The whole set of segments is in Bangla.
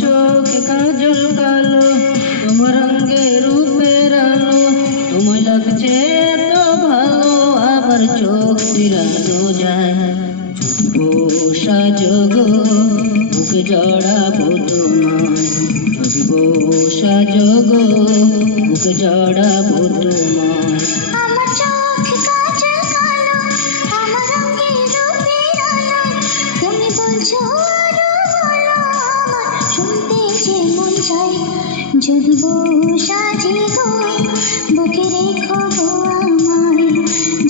চোখে কাজল কালো, তোমার রঙে রূপের আলো, তোমায় লাগছে এত ভালো, আমার চোখ ফিরানো যায়। বসা জগ বুকে জড়াবো তোমায়, যদি বসা জগ বুকে জড়াবো তোমায়। আমার চোখে কাজল কালো, আমার রঙে রূপের আলো, তুমি বলছো আরো বলো, আমার শুনতে যে মন চাই। যদি বসা গো বুকে রেখো গো আমায়,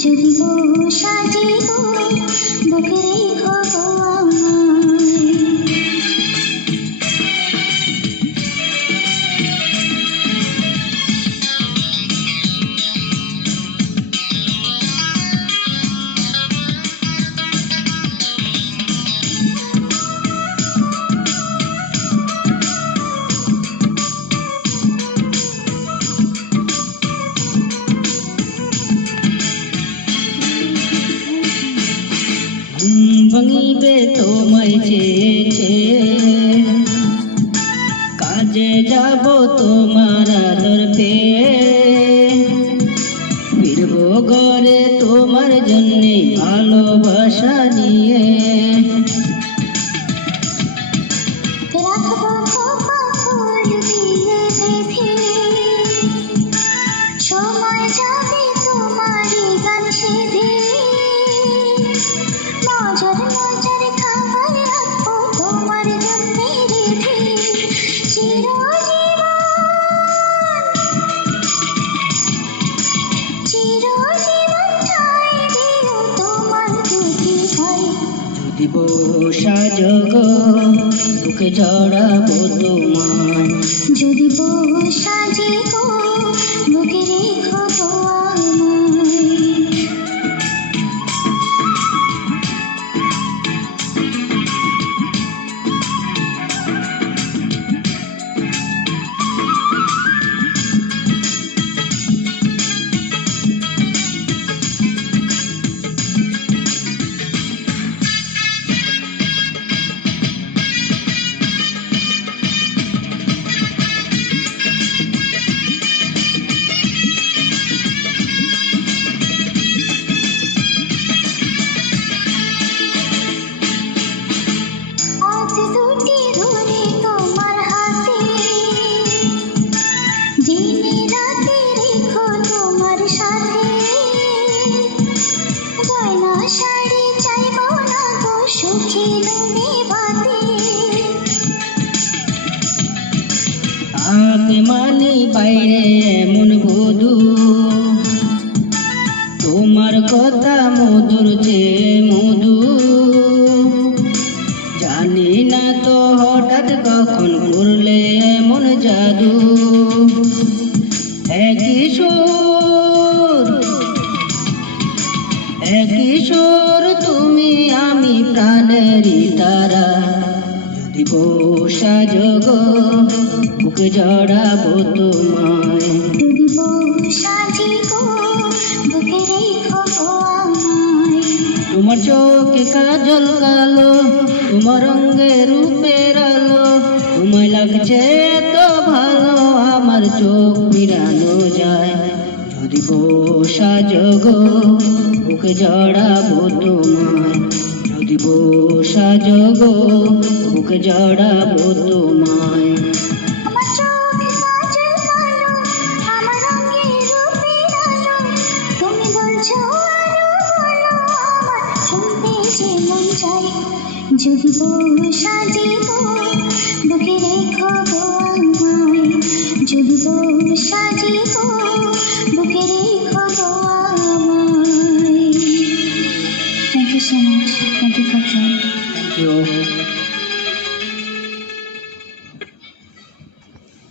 যদি বসা গো বুকে রেখো গো আমায়। ভাঙিবে তোমায় চেয়েছে, কাজে যাব তোমার আদর পেয়ে, ফিরবো ঘরে তোমার জন্যে ভালোবাসা নিয়ে। রাখবো খোপা ফুল দিয়ে বেঁধে, সময় যাবে তোমারই গান সেধে, মজার মজার খাবার রাখবো তোমার জন্যে রেঁধে, চিরজীবন ঠাঁই দিও তোমার দুটি ভাই। যদি বসা জগ বুকে জড়াবো তোমায়, যদি বসা গো বুকে রেখো গো আমায়। হাত দুটি ধরে তোমার হাতে, দিনে রাতে রেখো তোমার সাথে, গয়না শাড়ি চাইবো না গো সুখে নুনে ভাতে। আগে মানি বাইরে এমন বধূ, তোমার কথা মধুর যে মধু, জানি না তো হঠাৎ কখন করলে এমন জাদু। একই সুর তুমি আমি প্রাণেরই তারা, যদি বসা জগ বুকে জড়াবো তোমায়, যদি বসা গো বুকে রেখো গো আমায়। তোমার চোখে কাজল কালো, তোমার রঙে রূপের আলো, তোমায় লাগছে এত ভালো, আমার চোখ ফিরানো যায়। যদি বসা জগ বুকে জড়াবো তোমায়, যদি বসা জগ বুকে জড়াবো তোমায়। আমার চোখে কাজল কালো, আমার রঙে রূপের আলো, তুমি বলছো আরো বলো, আমার শুনতে যে মন চাই। যদি বসা